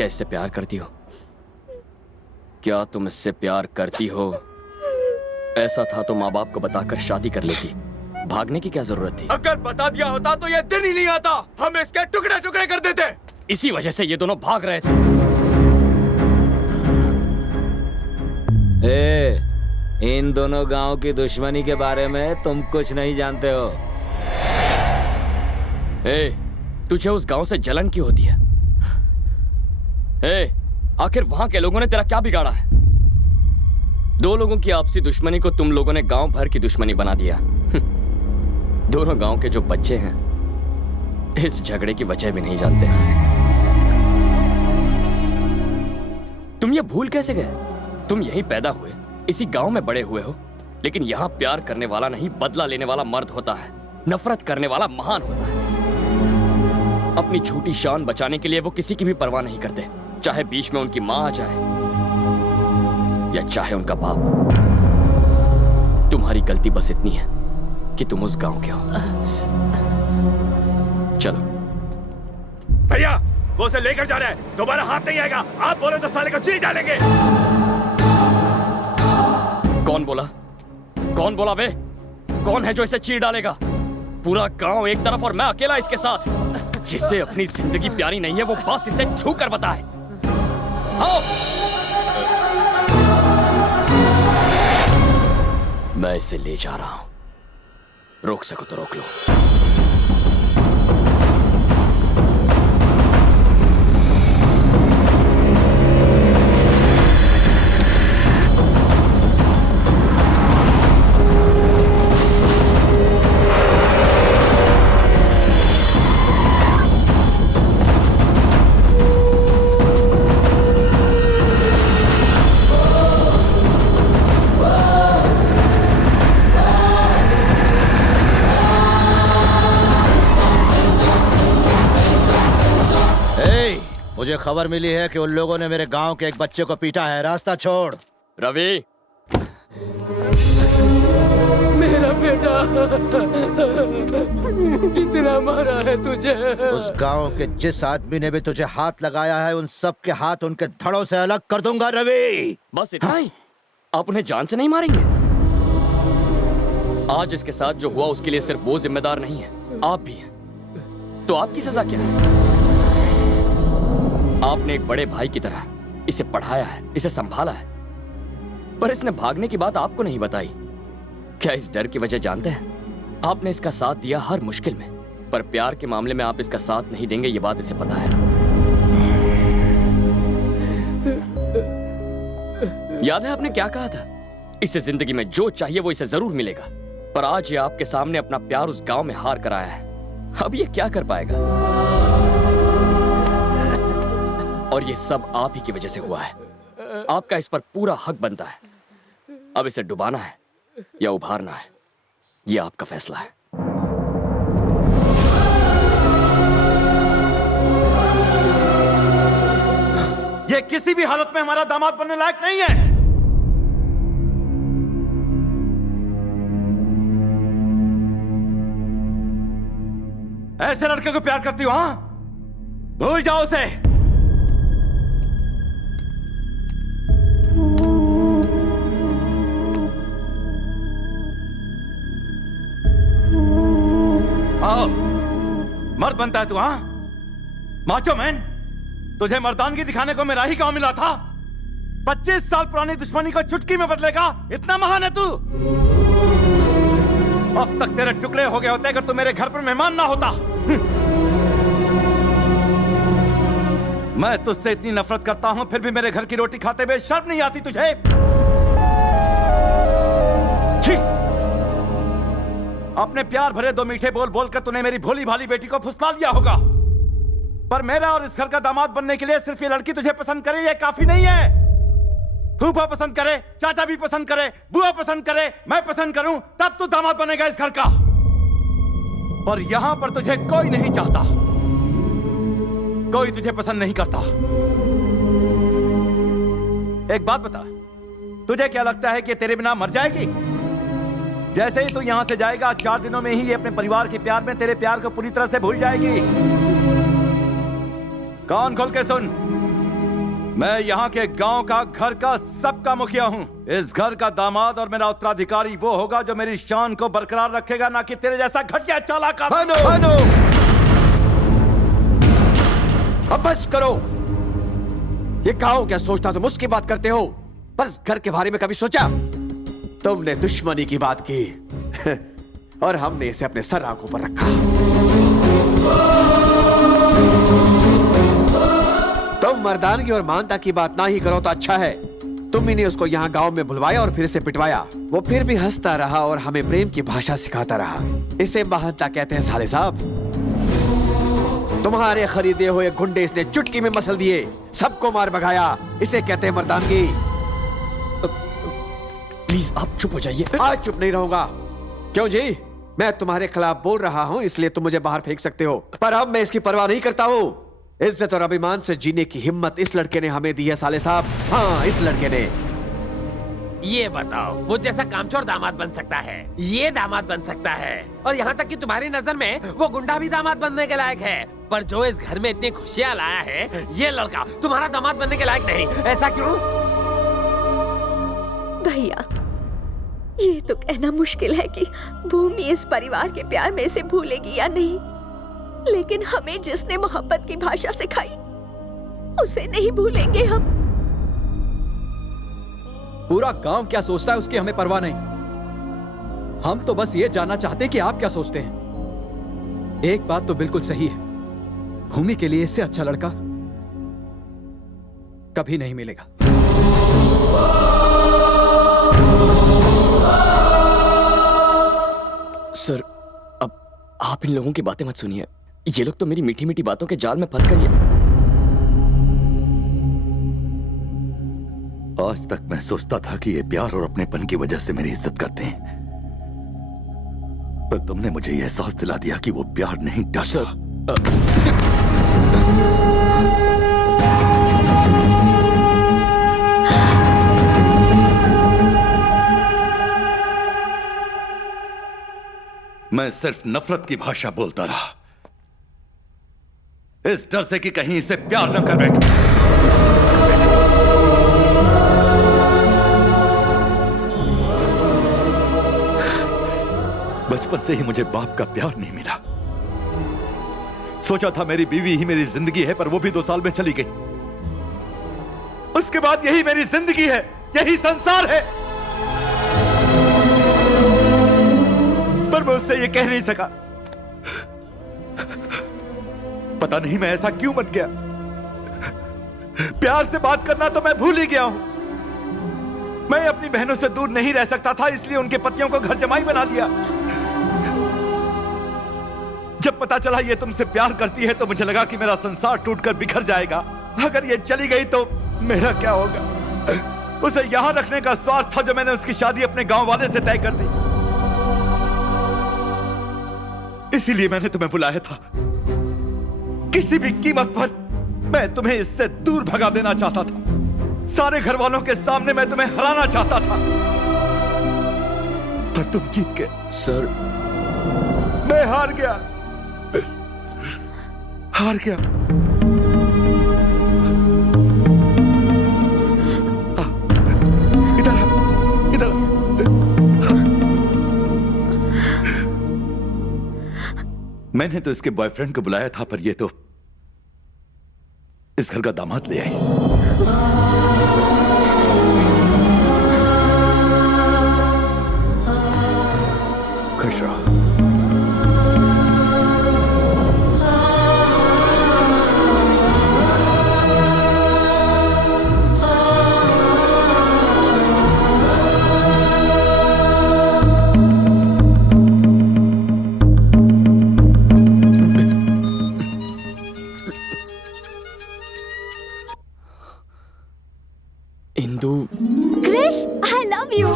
क्या इससे प्यार करती हो? क्या तुम इससे प्यार करती हो? ऐसा था तो माँ बाप को बताकर शादी कर लेती। भागने की क्या जरूरत थी? अगर बता दिया होता तो ये दिन ही नहीं आता। हम इसके टुकड़े टुकड़े कर देते। इसी वजह से ये दोनों भाग रहे थे। इन दोनों गांव की दुश्मनी के बारे में तुम कुछ नहीं जानते हो। तुझे उस गांव से जलन क्यों होती है? आखिर वहां के लोगों ने तेरा क्या बिगाड़ा है? दो लोगों की आपसी दुश्मनी को तुम लोगों ने गांव भर की दुश्मनी बना दिया। दोनों गांव के जो बच्चे हैं इस झगड़े की वजह भी नहीं जानते। तुम ये भूल कैसे गए? तुम यहीं पैदा हुए, इसी गांव में बड़े हुए हो, लेकिन यहां प्यार करने वाला नहीं बदला लेने वाला मर्द होता है। नफरत करने वाला महान होता है। अपनी झूठी शान बचाने के लिए वो किसी की भी परवाह नहीं करते, चाहे बीच में उनकी मां आ जाए या चाहे उनका बाप। तुम्हारी गलती बस इतनी है कि तुम उस गांव के हो। चलो भैया, वो उसे लेकर जा रहा है, दोबारा हाथ नहीं आएगा। आप बोले तो साले को चीर डालेंगे। कौन बोला? कौन बोला बे? कौन है जो इसे चीर डालेगा? पूरा गांव एक तरफ और मैं अकेला इसके साथ। जिससे अपनी जिंदगी प्यारी नहीं है वो बस इसे छू कर बताए। आओ। मैं इसे ले जा रहा हूं। रोक सको तो रोक लो। मुझे खबर मिली है कि उन लोगों ने मेरे गांव के एक बच्चे को पीटा है। रास्ता छोड़। रवि, मेरा बेटा कितना मारा है तुझे। उस गांव के जिस आदमी ने भी तुझे हाथ लगाया है उन सब के हाथ उनके धड़ों से अलग कर दूंगा रवि। बस इतना ही? आप उन्हें जान से नहीं मारेंगे? आज इसके साथ जो हुआ उसके लिए सिर्फ वो जिम्मेदार नहीं है, आप भी हैं। तो आपकी सजा क्या है? आपने एक बड़े भाई की तरह इसे पढ़ाया है, इसे संभाला है, पर इसने भागने की बात आपको नहीं बताई। क्या इस डर की वजह जानते हैं? आपने इसका साथ दिया हर मुश्किल में, पर प्यार के मामले में आप इसका साथ नहीं देंगे, ये बात इसे पता है। याद है आपने क्या कहा था? इसे जिंदगी में जो चाहिए वो इसे जरूर मिलेगा। पर आज ये आपके सामने अपना प्यार उस गांव में हार कर आया है। अब ये क्या कर पाएगा? और ये सब आप ही की वजह से हुआ है। आपका इस पर पूरा हक बनता है। अब इसे डुबाना है या उभारना है, ये आपका फैसला है। ये किसी भी हालत में हमारा दामाद बनने लायक नहीं है। ऐसे लड़के को प्यार करती हो? हाँ, भूल जाओ उसे। आओ, मर्द बनता है तू? हाँ, माचो मैन। तुझे मर्दानगी दिखाने को मेरा ही गांव मिला था। 25 साल पुरानी दुश्मनी को चुटकी में बदलेगा, इतना महान है तू? अब तक तेरे टुकड़े हो गए होते अगर तू मेरे घर पर मेहमान ना होता। मैं तुझसे इतनी नफरत करता हूं, फिर भी मेरे घर की रोटी खाते हुए शर्म नहीं आती तुझे? छी! अपने प्यार भरे दो मीठे बोल बोलकर तूने मेरी भोली भाली बेटी को फुसला लिया होगा, पर मेरा और इस घर का दामाद बनने के लिए सिर्फ ये लड़की तुझे पसंद करे ये काफी नहीं है। फूफा पसंद करे, चाचा भी पसंद करे, बुआ पसंद करे, मैं पसंद करूं, तब तू दामाद बनेगा इस घर का। पर यहां पर तुझे कोई नहीं चाहता, कोई तुझे पसंद नहीं करता। एक बात बता, तुझे क्या लगता है कि तेरे बिना मर जाएगी? जैसे ही तू यहां से जाएगा 4 दिनों में ही ये अपने परिवार के प्यार में तेरे प्यार को पूरी तरह से भूल जाएगी। कान खोल के सुन, मैं यहाँ के गांव का, घर का, सबका मुखिया हूँ। इस घर का दामाद और मेरा उत्तराधिकारी वो होगा जो मेरी शान को बरकरार रखेगा, ना कि तेरे जैसा घटिया चालाक आदमी। भानु! अब बस करो। ये गांव क्या सोचता, तुम उसकी बात करते हो, पर इस घर के बारे में कभी सोचा? तुमने दुश्मनी की बात की और हमने इसे अपने सर आंखों पर रखा। तुम मर्दानगी और मानता की बात ना ही करो तो अच्छा है। तुम ही ने उसको यहाँ गांव में बुलवाया और फिर इसे पिटवाया। वो फिर भी हंसता रहा और हमें प्रेम की भाषा सिखाता रहा। इसे महानता कहते हैं साले साहब। तुम्हारे खरीदे हुए गुंडे इसने चुटकी में मसल दिए, सबको मार भगाया। इसे कहते हैं मर्दानगी। प्लीज आप चुप हो जाइए। आज चुप नहीं रहूंगा। क्यों जी? मैं तुम्हारे खिलाफ बोल रहा हूं इसलिए तुम मुझे बाहर फेंक सकते हो, पर अब मैं इसकी परवाह नहीं करता हूं। इज्जत और अभिमान से जीने की हिम्मत इस लड़के ने हमें दी है साले साहब। हाँ, इस लड़के ने। ये बताओ, वो जैसा कामचोर दामाद बन सकता है, ये दामाद बन सकता है, और यहाँ तक कि तुम्हारी नजर में वो गुंडा भी दामाद बनने के लायक है, पर जो इस घर में इतनी खुशियाँ लाया है, ये लड़का तुम्हारा दामाद बनने के लायक नहीं। ऐसा क्यों? भैया, ये तो कहना मुश्किल है कि भूमि इस परिवार के प्यार में इसे भूलेगी या नहीं, लेकिन हमें जिसने मोहब्बत की भाषा सिखाई उसे नहीं भूलेंगे हम। पूरा गांव क्या सोचता है उसकी हमें परवाह नहीं। हम तो बस ये जानना चाहते हैं कि आप क्या सोचते हैं। एक बात तो बिल्कुल सही है, भूमि के लिए इससे अच्छा लड़का कभी नहीं मिलेगा। सर, अब आप इन लोगों की बातें मत सुनिए। ये लोग तो मेरी मीठी मीठी बातों के जाल में फंस कर आज तक मैं सोचता था कि ये प्यार और अपनेपन की वजह से मेरी इज्जत करते हैं, पर तुमने मुझे यह एहसास दिला दिया कि वो प्यार नहीं डर। सर, मैं सिर्फ नफरत की भाषा बोलता रहा, इस डर से कि कहीं इसे प्यार न कर बैठे। बचपन से ही मुझे बाप का प्यार नहीं मिला। सोचा था मेरी बीवी ही मेरी जिंदगी है, पर वो भी 2 साल में चली गई। उसके बाद यही मेरी जिंदगी है, यही संसार है, पर मैं उससे ये कह नहीं सका। पता नहीं मैं ऐसा क्यों बन गया। प्यार से बात करना तो मैं भूल ही गया हूं। मैं अपनी बहनों से दूर नहीं रह सकता था, इसलिए उनके पतियों को घर जमाई बना लिया। जब पता चला ये तुमसे प्यार करती है तो मुझे लगा कि मेरा संसार टूटकर बिखर जाएगा। अगर ये चली गई तो मेरा क्या होगा? उसे यहां रखने का स्वार्थ था जो मैंने उसकी शादी अपने गांव वाले से तय कर दी। इसीलिए मैंने तुम्हें बुलाया था। किसी भी कीमत पर मैं तुम्हें इससे दूर भगा देना चाहता था। सारे घर वालों के सामने मैं तुम्हें हराना चाहता था, पर तुम जीत गए। सर, मैं हार गया, हार गया। इधर इधर। मैंने तो इसके बॉयफ्रेंड को बुलाया था, पर ये तो इस घर का दामाद ले आई। खुश रहो। Krrish, I love you।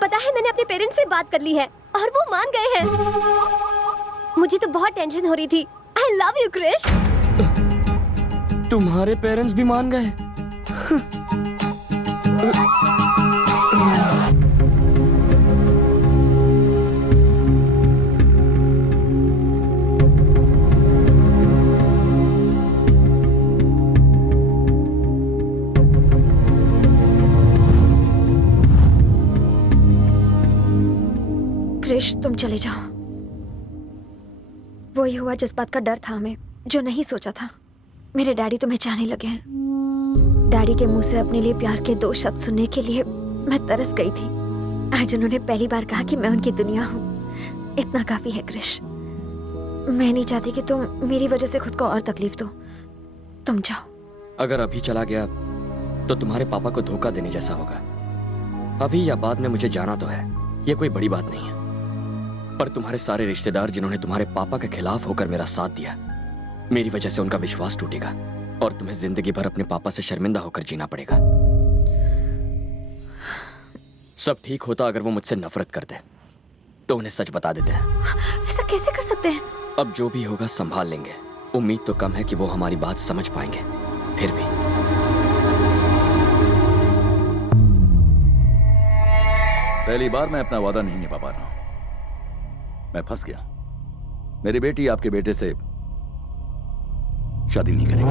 पता है मैंने अपने पेरेंट्स से बात कर ली है और वो मान गए हैं। मुझे तो बहुत टेंशन हो रही थी। I love you Krrish. तुम्हारे पेरेंट्स भी मान गए? क्रिश, तुम चले जाओ। वही हुआ जिस बात का डर था हमें, जो नहीं सोचा था। मेरे डैडी तुम्हें चाहने लगे हैं। डैडी के मुंह से अपने लिए प्यार के 2 शब्द सुनने के लिए मैं तरस गई थी। आज उन्होंने पहली बार कहा कि मैं उनकी दुनिया हूँ। इतना काफी है क्रिश। मैं नहीं चाहती कि तुम मेरी वजह से खुद को और तकलीफ दो। तुम जाओ। अगर अभी चला गया तो तुम्हारे पापा को धोखा देने जैसा होगा। अभी या बाद में मुझे जाना तो है, ये कोई बड़ी बात नहीं है। पर तुम्हारे सारे रिश्तेदार जिन्होंने तुम्हारे पापा के खिलाफ होकर मेरा साथ दिया, मेरी वजह से उनका विश्वास टूटेगा और तुम्हें जिंदगी भर अपने पापा से शर्मिंदा होकर जीना पड़ेगा। सब ठीक होता अगर वो मुझसे नफरत करते तो उन्हें सच बता देते हैं। ऐसा कैसे कर सकते हैं? अब जो भी होगा संभाल लेंगे। उम्मीद तो कम है कि वो हमारी बात समझ पाएंगे, फिर भी। पहली बार मैं अपना वादा नहीं निभा पा रहा हूं। मैं फंस गया। मेरी बेटी आपके बेटे से शादी नहीं करेगी।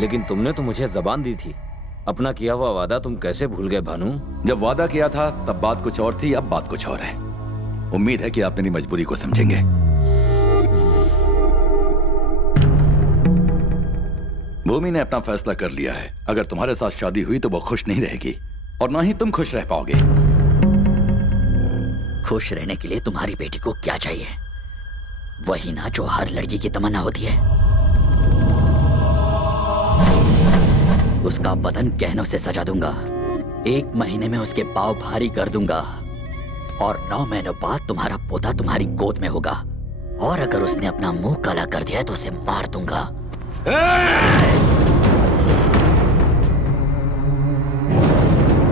लेकिन तुमने तो मुझे जबान दी थी। अपना किया हुआ वादा तुम कैसे भूल गए भानु? जब वादा किया था तब बात कुछ और थी, अब बात कुछ और है। उम्मीद है कि आप मेरी मजबूरी को समझेंगे। भूमि ने अपना फैसला कर लिया है। अगर तुम्हारे साथ शादी हुई तो वो खुश नहीं रहेगी और ना ही तुम खुश रह पाओगे। खुश रहने के लिए तुम्हारी बेटी को क्या चाहिए? वही ना जो हर लड़की की तमन्ना होती है। उसका बदन गहनों से सजा दूंगा। 1 महीने में उसके पाँव भारी कर दूंगा और 9 महीनों बाद तुम्हारा पोता तुम्हारी गोद में होगा। और अगर उसने अपना मुंह काला कर दिया तो उसे मार दूंगा।